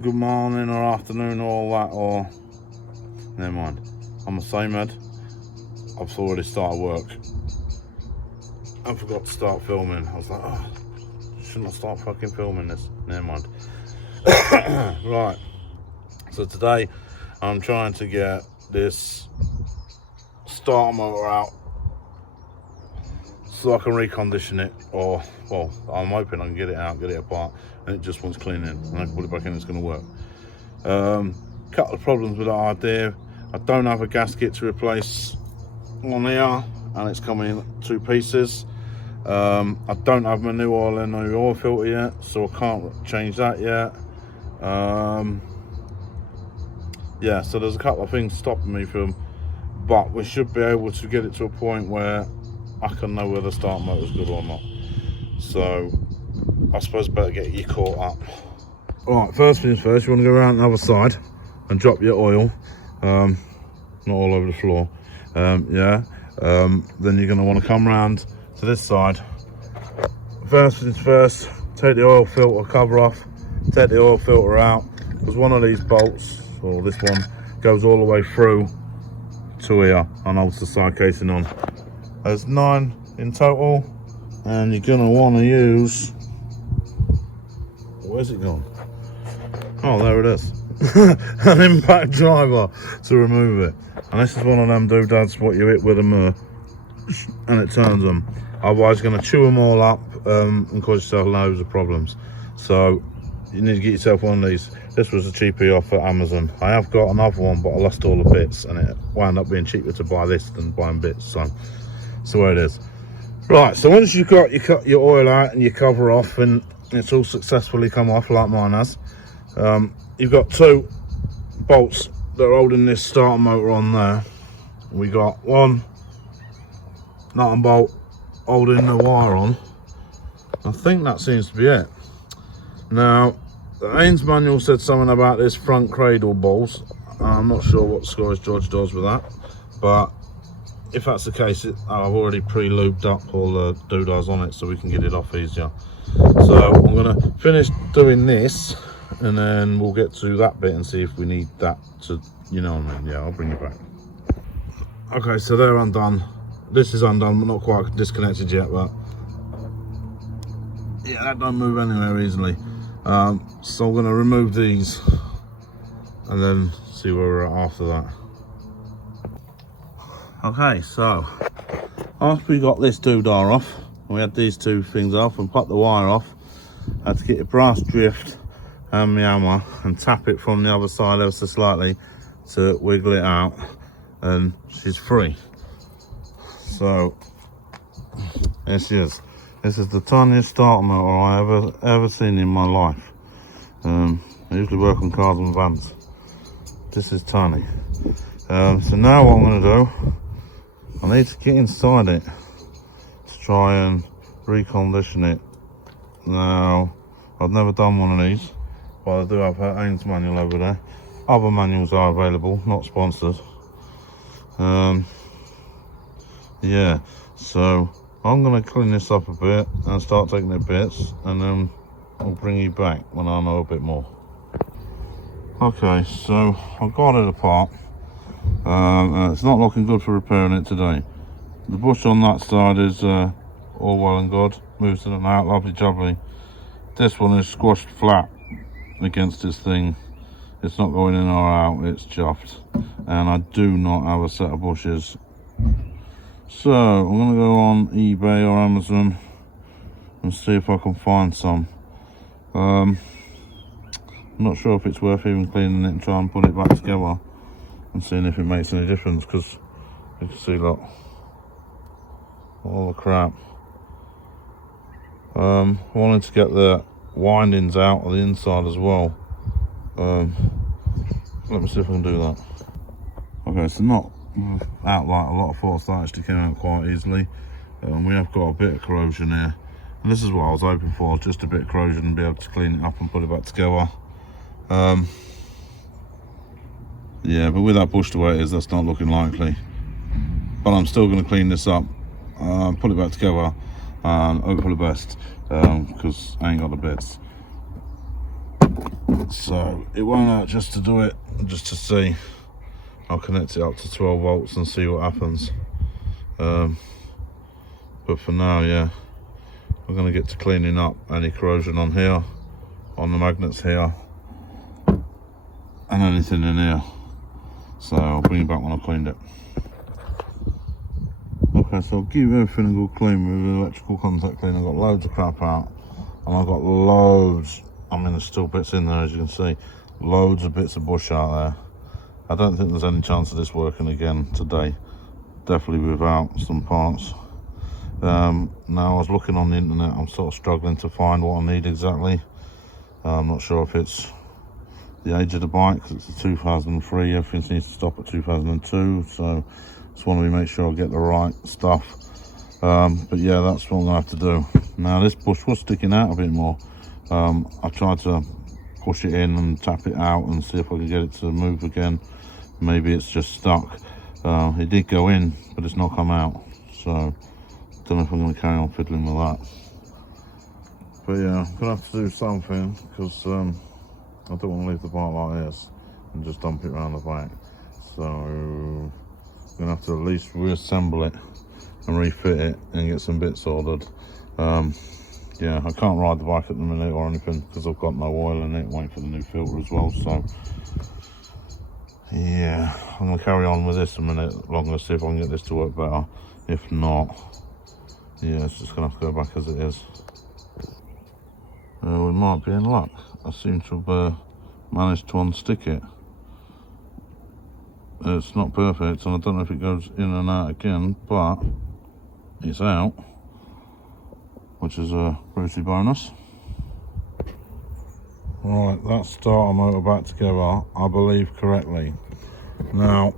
good morning or afternoon or all that, or never mind. I'm the same head. I've already started work. I forgot to start filming. I was like, oh, shouldn't I start fucking filming this? Never mind. Right. So today I'm trying to get this starter motor out so I can recondition it, or well, I'm hoping I can get it out, get it apart, and it just wants cleaning, and I can put it back in and it's going to work. Couple of problems with that idea. I don't have a gasket to replace on here, and it's coming in 2 pieces. I don't have my new oil and new oil filter yet, so I can't change that yet. Yeah, so there's a couple of things stopping me from, but we should be able to get it to a point where I can know whether the start motor is good or not. So I suppose better get you caught up. Alright, first things first, you want to go around the other side and drop your oil, not all over the floor. Then you're going to want to come round to this side. First things first, take the oil filter cover off, take the oil filter out, because one of these bolts, or this one, goes all the way through to here and holds the side casing on. There's 9 in total, and you're going to want to use, where's it gone? Oh, there it is. An impact driver to remove it. And this is one of them doodads what you hit with a mirror and it turns them. Otherwise you're going to chew them all up and cause yourself loads of problems. So you need to get yourself one of these. This was a cheapie off at Amazon. I have got another one, but I lost all the bits, and it wound up being cheaper to buy this than buying bits. So that's the way it is. Right, so once you've got your oil out and your cover off and it's all successfully come off like mine has, you've got 2 bolts that are holding this starter motor on there. We got one nut and bolt holding the wire on. I think that seems to be it. Now the Haynes manual said something about this front cradle balls. I'm not sure what Scottish George does with that, but if that's the case, I've already pre-lubed up all the doodads on it so we can get it off easier. So I'm going to finish doing this and then we'll get to that bit and see if we need that to, you know what I mean. Yeah, I'll bring you back. Okay, so they're undone. This is undone, but not quite disconnected yet, but yeah, that don't move anywhere easily. So I'm going to remove these and then see where we're at after that. Okay, so after we got this doodah off, we had these 2 things off and put the wire off, I had to get a brass drift and my hammer and tap it from the other side ever so slightly to wiggle it out, and she's free. So this is the tiniest starter motor I ever seen in my life. I usually work on cars and vans. This is tiny. So now what I'm going to do, I need to get inside it to try and recondition it. Now, I've never done one of these, but I do have a Haynes manual over there. Other manuals are available, not sponsored. Yeah, so I'm going to clean this up a bit and start taking it bits, and then I'll bring you back when I know a bit more. Okay, so I've got it apart. It's not looking good for repairing it today. The bush on that side is all well and good, moves in and out, lovely jubbly. This one is squashed flat against this thing. It's not going in or out, it's chuffed. And I do not have a set of bushes. So I'm going to go on eBay or Amazon and see if I can find some. I'm not sure if it's worth even cleaning it and trying and put it back together and seeing if it makes any difference, because you can see, look, all the crap. I wanted to get the windings out of the inside as well. Let me see if I can do that. Okay, so not out like a lot of force, that actually came out quite easily. We have got a bit of corrosion here, and this is what I was hoping for, just a bit of corrosion and be able to clean it up and put it back together. Yeah, but with that bush the way it is, that's not looking likely. But I'm still going to clean this up, put it back together, and hope for the best, because I ain't got the bits. So it won't hurt just to do it, just to see. I'll connect it up to 12 volts and see what happens. But for now, yeah, we're going to get to cleaning up any corrosion on here, on the magnets here, and anything in here. So I'll bring you back when I've cleaned it. Okay, so I'll give everything a good clean with the electrical contact cleaner. I've got loads of crap out, and I've got loads, I mean there's still bits in there as you can see, loads of bits of bush out there. I don't think there's any chance of this working again today, definitely without some parts. Now I was looking on the internet, I'm sort of struggling to find what I need exactly. I'm not sure if it's the age of the bike, because it's a 2003, everything needs to stop at 2002, so just want to make sure I get the right stuff. But yeah, that's what I'm going to have to do. Now this bush was sticking out a bit more. I tried to push it in and tap it out and see if I could get it to move again. Maybe it's just stuck. It did go in, but it's not come out, so don't know if I'm going to carry on fiddling with that. But yeah, I'm going to have to do something, because I don't want to leave the bike like this and just dump it around the back. So I'm going to have to at least reassemble it and refit it and get some bits ordered. Yeah, I can't ride the bike at the minute or anything because I've got no oil in it, waiting for the new filter as well. So yeah, I'm going to carry on with this a minute longer, see if I can get this to work better. If not, yeah, it's just going to have to go back as it is. We might be in luck. I seem to have managed to unstick it. It's not perfect, and I don't know if it goes in and out again, but it's out, which is a pretty bonus. Right, that starter motor back together, I believe correctly. Now,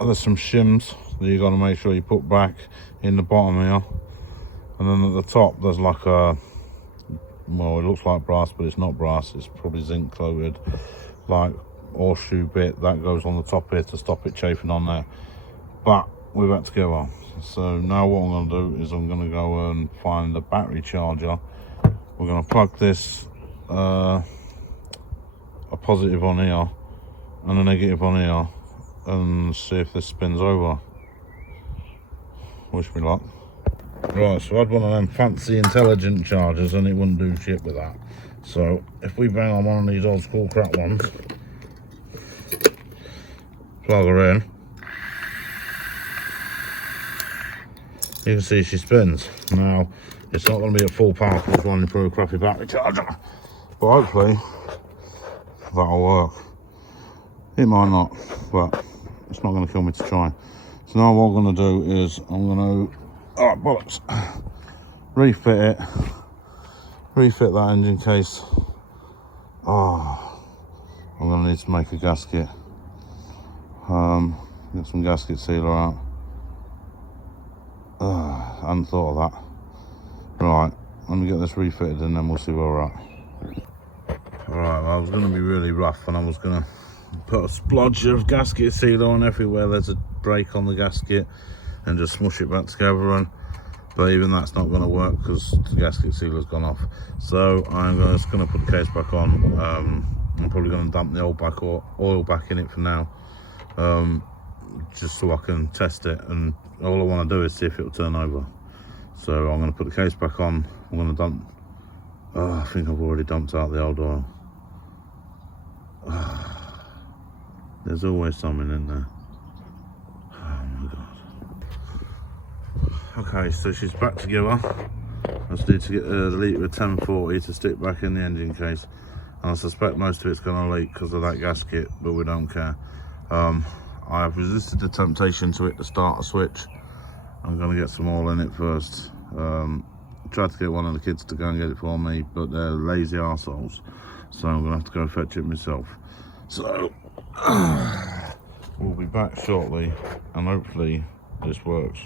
there's some shims that you got to make sure you put back in the bottom here, and then at the top there's like a, well, it looks like brass, but it's not brass, it's probably zinc coated, like horseshoe bit that goes on the top here to stop it chafing on there. But we're back together. So now what I'm going to do is I'm going to go and find the battery charger. We're going to plug this a positive on here and a negative on here and see if this spins over. Wish me luck. Right, so I had one of them fancy intelligent chargers and it wouldn't do shit with that. So if we bang on one of these old school crap ones, plug her in, you can see she spins. Now, it's not going to be at full power because it's running through a crappy battery charger, but hopefully that'll work. It might not, but it's not going to kill me to try. So now what I'm going to do is I'm going to, oh bollocks, refit that engine case. Oh, I'm going to need to make a gasket. Get some gasket sealer out. I hadn't thought of that. Right, let me get this refitted and then we'll see where we're at. Right, well, I was going to be really rough and I was going to put a splodge of gasket sealer on everywhere there's a break on the gasket and just smush it back together, but even that's not going to work because the gasket sealer's gone off. So I'm just going to put the case back on. I'm probably going to dump the oil back in it for now, just so I can test it, and all I want to do is see if it'll turn over. So I'm going to put the case back on. I'm going to dump, I think I've already dumped out the old oil. There's always something in there. Oh my god. Okay, so she's back together. I just need to get the litre of 1040 to stick back in the engine case, and I suspect most of it's going to leak because of that gasket, but we don't care. I have resisted the temptation to hit the starter switch. I'm going to get some oil in it first. Tried to get one of the kids to go and get it for me, but they're lazy arseholes, so I'm going to have to go fetch it myself. So we'll be back shortly and hopefully this works.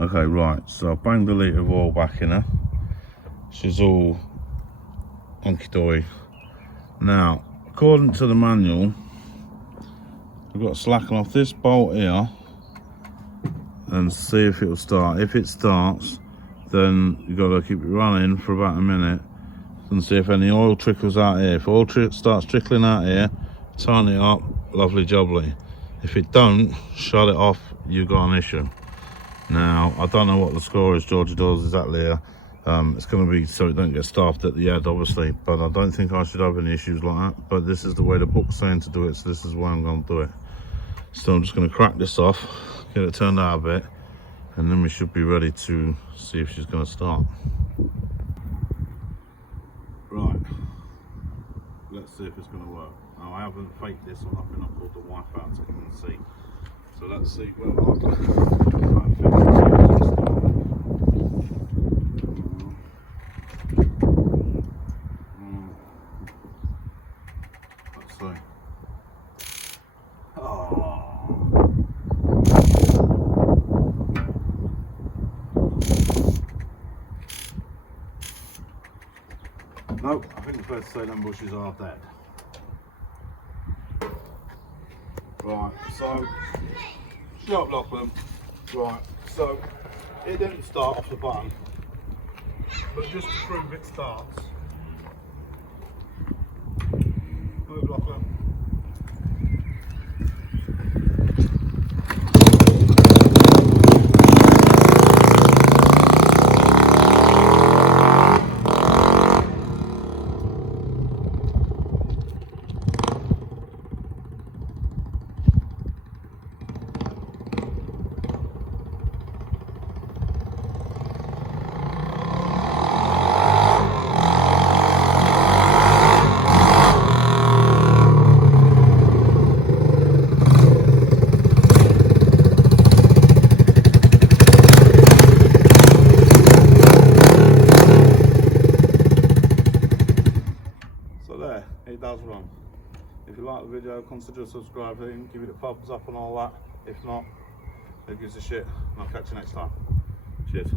Okay, right, so I banged the litre of oil back in her. She's all hunky-dory. Now, according to the manual, we've got to slacken off this bolt here and see if it will start. If it starts, then you've got to keep it running for about a minute, and see if any oil trickles out here. If oil starts trickling out here, tighten it up, lovely jubbly. If it don't, shut it off, you've got an issue. Now, I don't know what the score is Georgia does exactly here. It's going to be so it don't get starved at the end, obviously, but I don't think I should have any issues like that. But this is the way the book's saying to do it, so this is why I'm going to do it. So I'm just going to crack this off, get it turned out a bit, and then we should be ready to see if she's going to start. Right, let's see if it's going to work. Now, I haven't faked this or nothing. I've pulled the wife out to come and see. So let's see where let's see. No, I think it's fair to say them bushes are dead. Right, so shut up, Lachlan. Right, so it didn't start off the button, but just to prove it starts. Move, Lachlan. It does run. If you like the video, consider subscribing, give it a thumbs up and all that. If not, who gives a shit? And I'll catch you next time. Cheers.